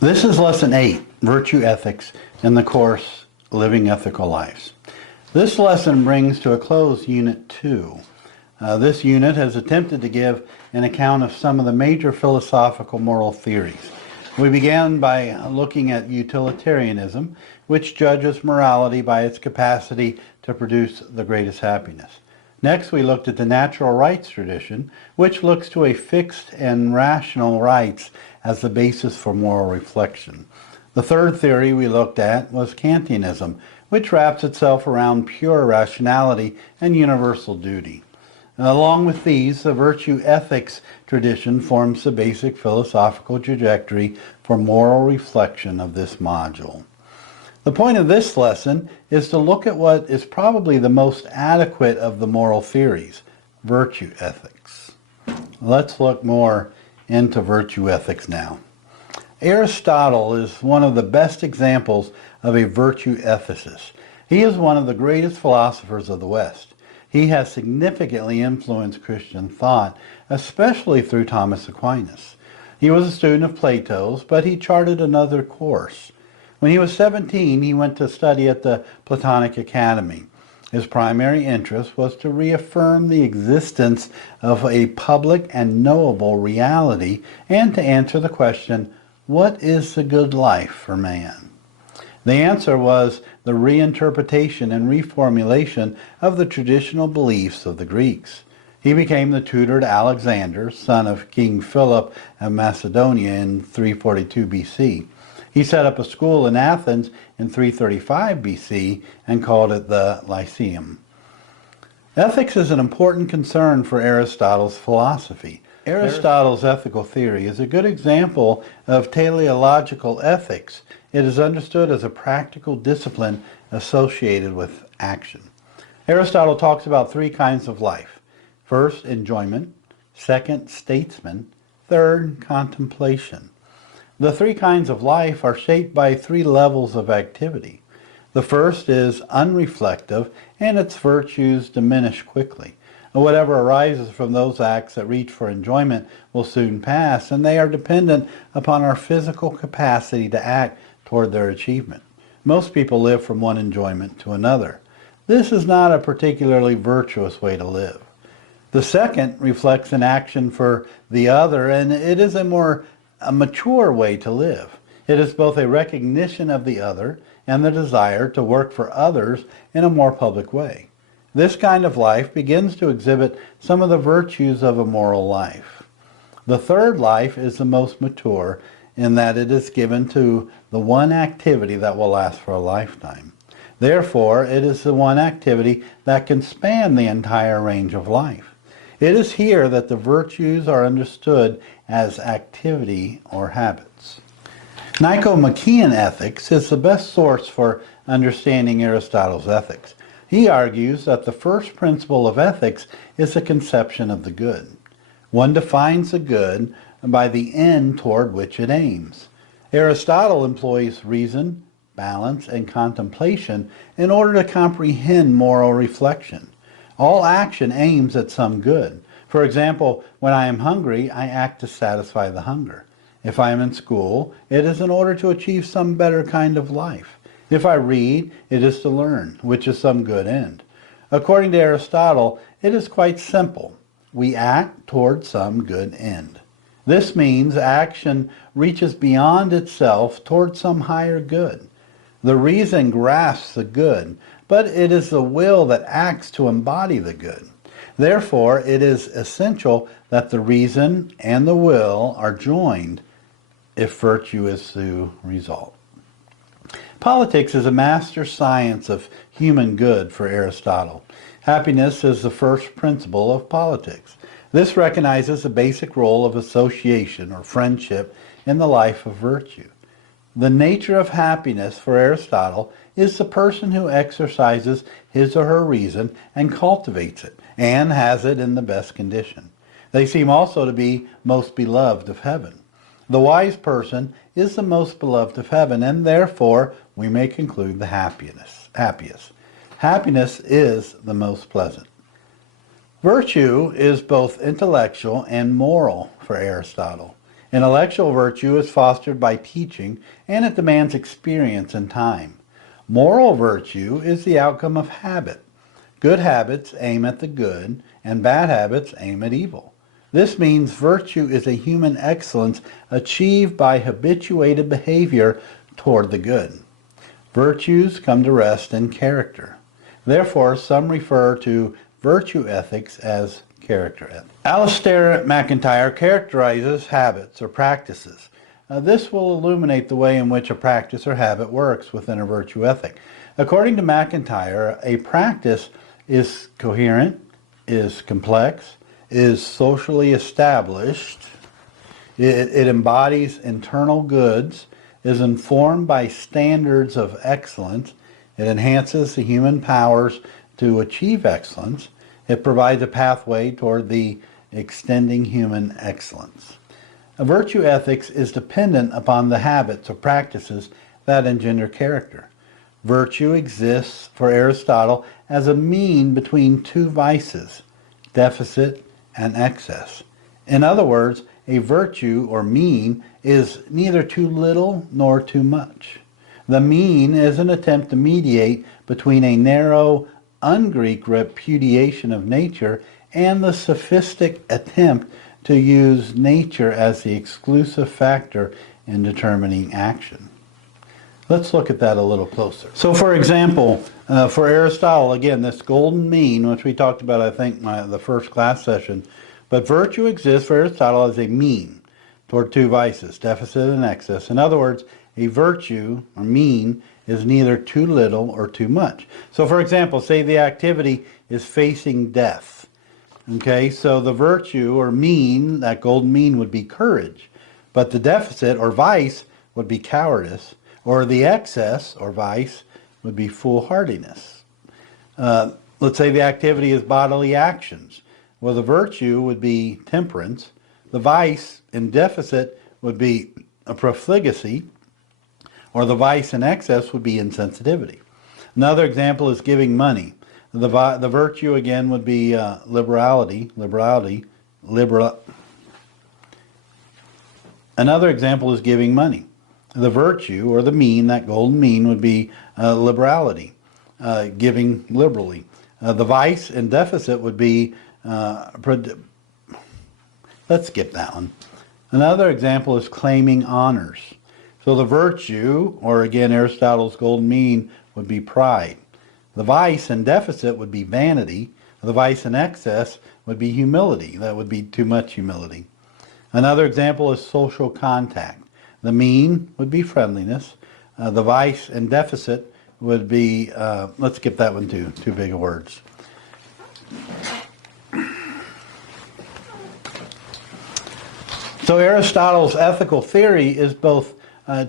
This is Lesson 8, Virtue Ethics, in the course Living Ethical Lives. This lesson brings to a close Unit 2. This unit has attempted to give an account of some of the major philosophical moral theories. We began by looking at utilitarianism, which judges morality by its capacity to produce the greatest happiness. Next, we looked at the natural rights tradition, which looks to a fixed and rational rights as the basis for moral reflection. The third theory we looked at was Kantianism, which wraps itself around pure rationality and universal duty. Along with these, the virtue ethics tradition forms the basic philosophical trajectory for moral reflection of this module. The point of this lesson is to look at what is probably the most adequate of the moral theories, virtue ethics. Let's look more into virtue ethics now. Aristotle is one of the best examples of a virtue ethicist. He is one of the greatest philosophers of the West. He has significantly influenced Christian thought, especially through Thomas Aquinas. He was a student of Plato's, but he charted another course. When he was 17, he went to study at the Platonic Academy. His primary interest was to reaffirm the existence of a public and knowable reality and to answer the question, what is the good life for man? The answer was the reinterpretation and reformulation of the traditional beliefs of the Greeks. He became the tutor to Alexander, son of King Philip of Macedonia in 342 BC. He set up a school in Athens in 335 BC and called it the Lyceum. Ethics is an important concern for Aristotle's philosophy. Aristotle's ethical theory is a good example of teleological ethics. It is understood as a practical discipline associated with action. Aristotle talks about three kinds of life. First, enjoyment. Second, statesman. Third, contemplation. The three kinds of life are shaped by three levels of activity. The first is unreflective, and its virtues diminish quickly. Whatever arises from those acts that reach for enjoyment will soon pass, and they are dependent upon our physical capacity to act toward their achievement. Most people live from one enjoyment to another. This is not a particularly virtuous way to live. The second reflects an action for the other, and it is a mature way to live. It is both a recognition of the other and the desire to work for others in a more public way. This kind of life begins to exhibit some of the virtues of a moral life. The third life is the most mature in that it is given to the one activity that will last for a lifetime. Therefore, it is the one activity that can span the entire range of life. It is here that the virtues are understood as activity or habits. Nicomachean ethics is the best source for understanding Aristotle's ethics. He argues that the first principle of ethics is the conception of the good. One defines the good by the end toward which it aims. Aristotle employs reason, balance, and contemplation in order to comprehend moral reflection. All action aims at some good. For example, when I am hungry, I act to satisfy the hunger. If I am in school, it is in order to achieve some better kind of life. If I read, it is to learn, which is some good end. According to Aristotle, it is quite simple. We act toward some good end. This means action reaches beyond itself toward some higher good. The reason grasps the good, but it is the will that acts to embody the good. Therefore, it is essential that the reason and the will are joined if virtue is to result. Politics is a master science of human good for Aristotle. Happiness is the first principle of politics. This recognizes the basic role of association or friendship in the life of virtue. The nature of happiness for Aristotle is the person who exercises his or her reason and cultivates it, and has it in the best condition. They seem also to be most beloved of heaven. The wise person is the most beloved of heaven, and therefore we may conclude the happiest. Happiness is the most pleasant. Virtue is both intellectual and moral for Aristotle. Intellectual virtue is fostered by teaching, and it demands experience and time. Moral virtue is the outcome of habit. Good habits aim at the good, and bad habits aim at evil. This means virtue is a human excellence achieved by habituated behavior toward the good. Virtues come to rest in character. Therefore, some refer to virtue ethics as character ethics. Alistair MacIntyre characterizes habits or practices. This will illuminate the way in which a practice or habit works within a virtue ethic. According to MacIntyre, a practice is coherent, is complex, is socially established, it embodies internal goods, is informed by standards of excellence, it enhances the human powers to achieve excellence, it provides a pathway toward the extending human excellence. A virtue ethics is dependent upon the habits or practices that engender character. Virtue exists for Aristotle as a mean between two vices, deficit and excess. In other words, a virtue or mean is neither too little nor too much. The mean is an attempt to mediate between a narrow, un-Greek repudiation of nature and the sophistic attempt to use nature as the exclusive factor in determining action. Let's look at that a little closer. So for example, for Aristotle, again, this golden mean, which we talked about, I think, the first class session, but virtue exists for Aristotle as a mean toward two vices, deficit and excess. In other words, a virtue, or mean, is neither too little or too much. So for example, say the activity is facing death. Okay, so the virtue or mean, that golden mean, would be courage. But the deficit or vice would be cowardice. Or the excess or vice would be foolhardiness. Let's say the activity is bodily actions. Well, the virtue would be temperance. The vice in deficit would be a profligacy, or the vice in excess would be insensitivity. Another example is giving money. The virtue again would be liberality. Another example is giving money. The virtue, or the mean, that golden mean, would be liberality, giving liberally. The vice and deficit would be, let's skip that one. Another example is claiming honors. So the virtue, or again Aristotle's golden mean, would be pride. The vice and deficit would be vanity. The vice and excess would be humility. That would be too much humility. Another example is social contact. The mean would be friendliness. The vice and deficit would be, let's skip that one too, too big of words. So Aristotle's ethical theory is both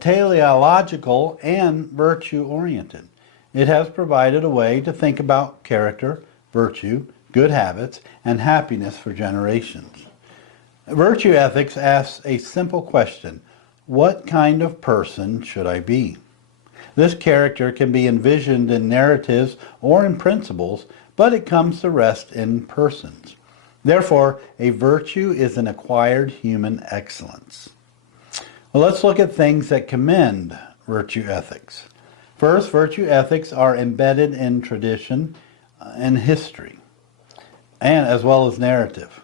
teleological and virtue-oriented. It has provided a way to think about character, virtue, good habits, and happiness for generations. Virtue ethics asks a simple question: what kind of person should I be? This character can be envisioned in narratives or in principles, but it comes to rest in persons. Therefore, a virtue is an acquired human excellence. Well, let's look at things that commend virtue ethics. First, virtue ethics are embedded in tradition and history, and as well as narrative.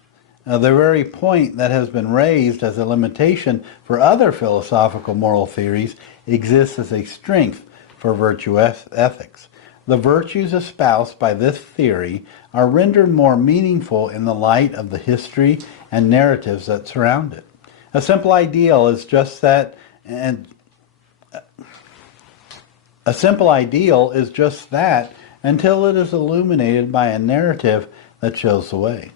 The very point that has been raised as a limitation for other philosophical moral theories exists as a strength for virtue ethics. The virtues espoused by this theory are rendered more meaningful in the light of the history and narratives that surround it. A simple ideal is just that, and a simple ideal is just that until it is illuminated by a narrative that shows the way.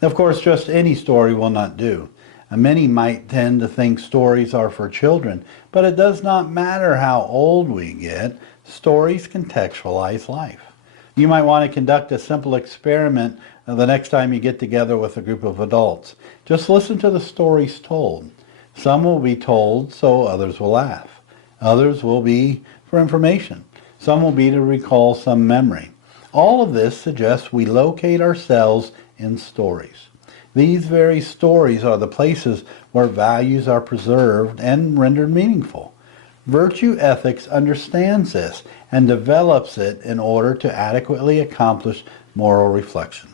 Of course, just any story will not do. Many might tend to think stories are for children, but it does not matter how old we get, stories contextualize life. You might want to conduct a simple experiment the next time you get together with a group of adults. Just listen to the stories told. Some will be told so others will laugh. Others will be for information. Some will be to recall some memory. All of this suggests we locate ourselves in stories. These very stories are the places where values are preserved and rendered meaningful. Virtue ethics understands this and develops it in order to adequately accomplish moral reflection.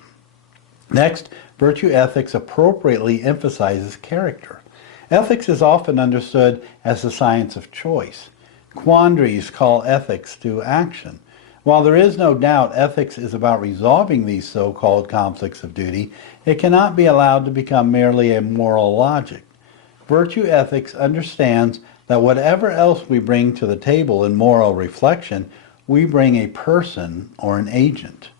Next, virtue ethics appropriately emphasizes character. Ethics is often understood as the science of choice. Quandaries call ethics to action. While there is no doubt ethics is about resolving these so-called conflicts of duty, it cannot be allowed to become merely a moral logic. Virtue ethics understands that whatever else we bring to the table in moral reflection, we bring a person or an agent.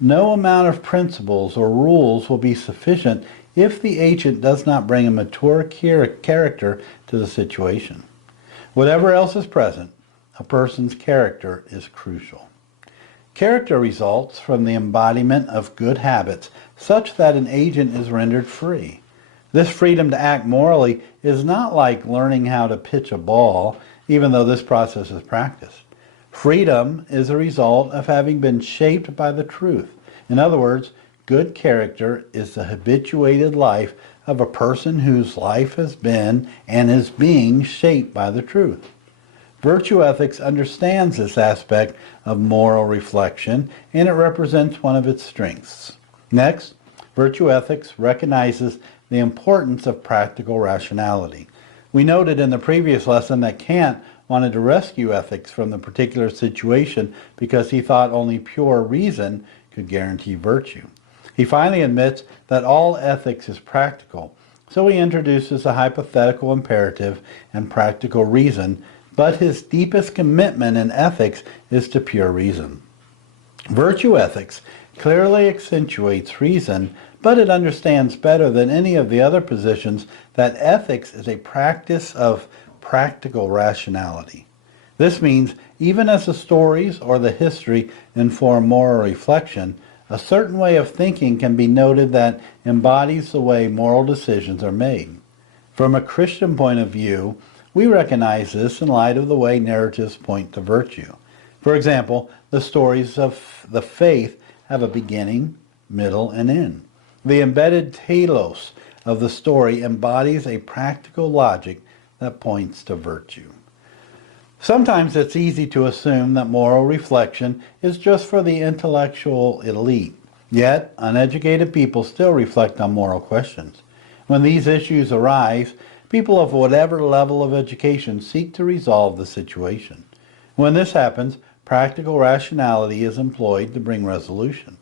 No amount of principles or rules will be sufficient if the agent does not bring a mature character to the situation. Whatever else is present, a person's character is crucial. Character results from the embodiment of good habits such that an agent is rendered free. This freedom to act morally is not like learning how to pitch a ball, even though this process is practiced. Freedom is a result of having been shaped by the truth. In other words, good character is the habituated life of a person whose life has been and is being shaped by the truth. Virtue ethics understands this aspect of moral reflection, and it represents one of its strengths. Next, virtue ethics recognizes the importance of practical rationality. We noted in the previous lesson that Kant wanted to rescue ethics from the particular situation because he thought only pure reason could guarantee virtue. He finally admits that all ethics is practical, so he introduces a hypothetical imperative and practical reason, but his deepest commitment in ethics is to pure reason. Virtue ethics clearly accentuates reason, but it understands better than any of the other positions that ethics is a practice of practical rationality. This means even as the stories or the history inform moral reflection, a certain way of thinking can be noted that embodies the way moral decisions are made. From a Christian point of view, we recognize this in light of the way narratives point to virtue. For example, the stories of the faith have a beginning, middle, and end. The embedded telos of the story embodies a practical logic that points to virtue. Sometimes it's easy to assume that moral reflection is just for the intellectual elite. Yet, uneducated people still reflect on moral questions. When these issues arise, people of whatever level of education seek to resolve the situation. When this happens, practical rationality is employed to bring resolution.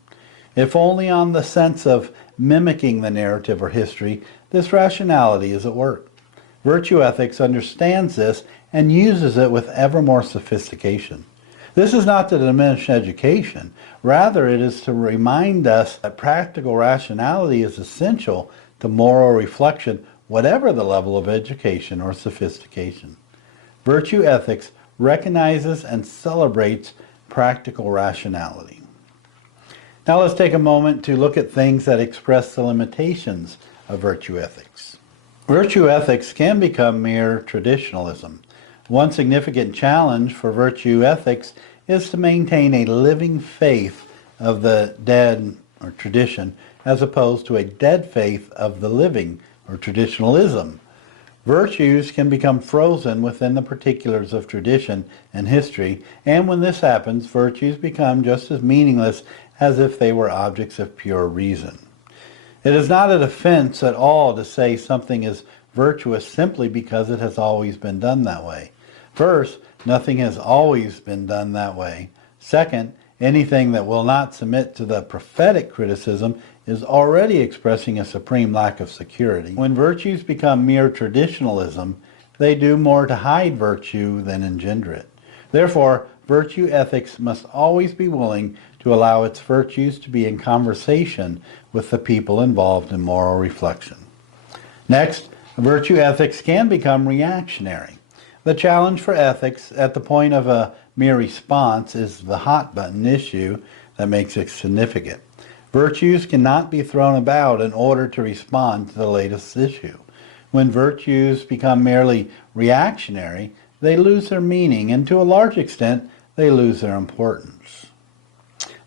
If only on the sense of mimicking the narrative or history, this rationality is at work. Virtue ethics understands this and uses it with ever more sophistication. This is not to diminish education. Rather, it is to remind us that practical rationality is essential to moral reflection, whatever the level of education or sophistication. Virtue ethics recognizes and celebrates practical rationality. Now let's take a moment to look at things that express the limitations of virtue ethics. Virtue ethics can become mere traditionalism. One significant challenge for virtue ethics is to maintain a living faith of the dead or tradition as opposed to a dead faith of the living or traditionalism. Virtues can become frozen within the particulars of tradition and history, and when this happens, virtues become just as meaningless as if they were objects of pure reason. It is not a defense at all to say something is virtuous simply because it has always been done that way. First, nothing has always been done that way. Second, anything that will not submit to the prophetic criticism is already expressing a supreme lack of security. When virtues become mere traditionalism, they do more to hide virtue than engender it. Therefore, virtue ethics must always be willing to allow its virtues to be in conversation with the people involved in moral reflection. Next, virtue ethics can become reactionary. The challenge for ethics at the point of a mere response is the hot button issue that makes it significant. Virtues cannot be thrown about in order to respond to the latest issue. When virtues become merely reactionary, they lose their meaning, and to a large extent, they lose their importance.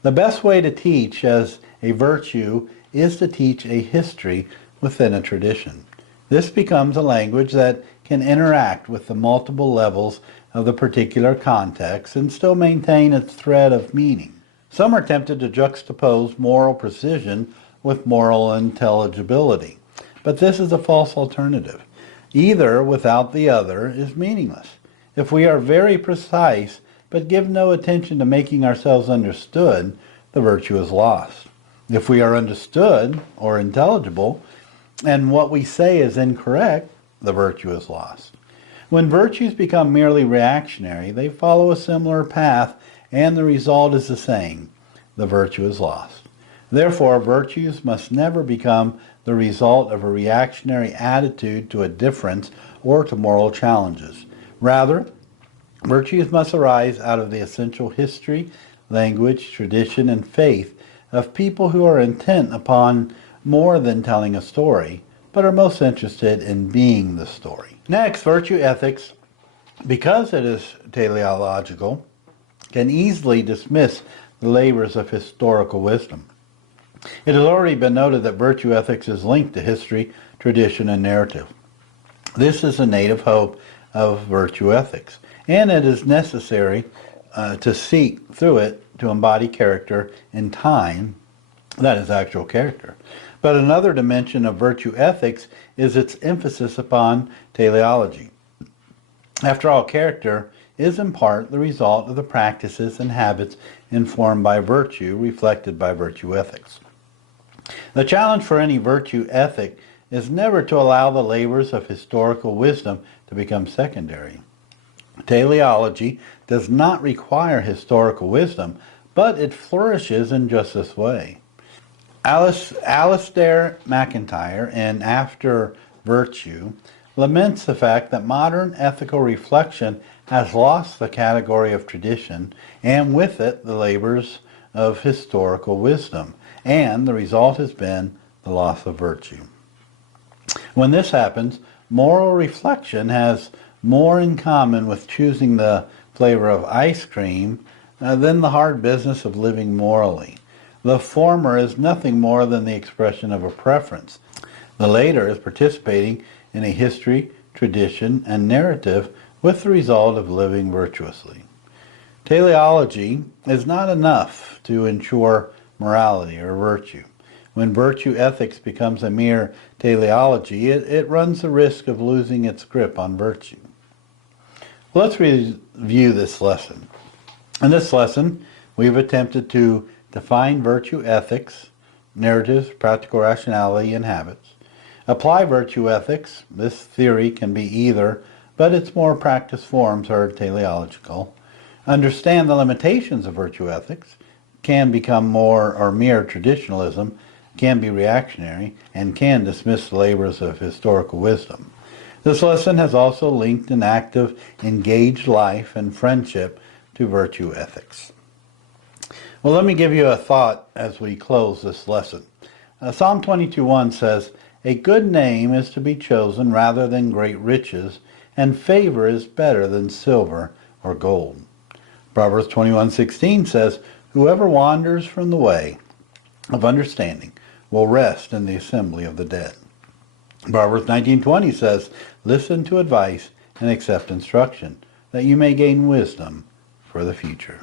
The best way to teach as a virtue is to teach a history within a tradition. This becomes a language that can interact with the multiple levels of the particular context and still maintain its thread of meaning. Some are tempted to juxtapose moral precision with moral intelligibility, but this is a false alternative. Either without the other is meaningless. If we are very precise but give no attention to making ourselves understood, the virtue is lost. If we are understood or intelligible and what we say is incorrect, the virtue is lost. When virtues become merely reactionary, they follow a similar path and the result is the same. The virtue is lost. Therefore, virtues must never become the result of a reactionary attitude to a difference or to moral challenges. Rather, virtues must arise out of the essential history, language, tradition, and faith of people who are intent upon more than telling a story, but are most interested in being the story. Next, virtue ethics, because it is teleological, can easily dismiss the labors of historical wisdom. It has already been noted that virtue ethics is linked to history, tradition, and narrative. This is a native hope of virtue ethics, and it is necessary to seek through it to embody character in time, that is actual character. But another dimension of virtue ethics is its emphasis upon teleology. After all, character is in part the result of the practices and habits informed by virtue, reflected by virtue ethics. The challenge for any virtue ethic is never to allow the labors of historical wisdom to become secondary. Teleology does not require historical wisdom, but it flourishes in just this way. Alistair MacIntyre, in After Virtue, laments the fact that modern ethical reflection has lost the category of tradition, and with it the labors of historical wisdom, and the result has been the loss of virtue. When this happens, moral reflection has more in common with choosing the flavor of ice cream than the hard business of living morally. The former is nothing more than the expression of a preference. The later is participating in a history, tradition, and narrative with the result of living virtuously. Teleology is not enough to ensure morality or virtue. When virtue ethics becomes a mere teleology, it runs the risk of losing its grip on virtue. Let's review this lesson. In this lesson, we've attempted to define virtue ethics, narratives, practical rationality, and habits. Apply virtue ethics. This theory can be either, but its more practiced forms are teleological. Understand the limitations of virtue ethics, can become more or mere traditionalism, can be reactionary, and can dismiss the labors of historical wisdom. This lesson has also linked an active, engaged life and friendship to virtue ethics. Well, let me give you a thought as we close this lesson. Psalm 22:1 says, "A good name is to be chosen rather than great riches, and favor is better than silver or gold." Proverbs 21:16 says, "Whoever wanders from the way of understanding will rest in the assembly of the dead." Proverbs 19:20 says, "Listen to advice and accept instruction, that you may gain wisdom for the future."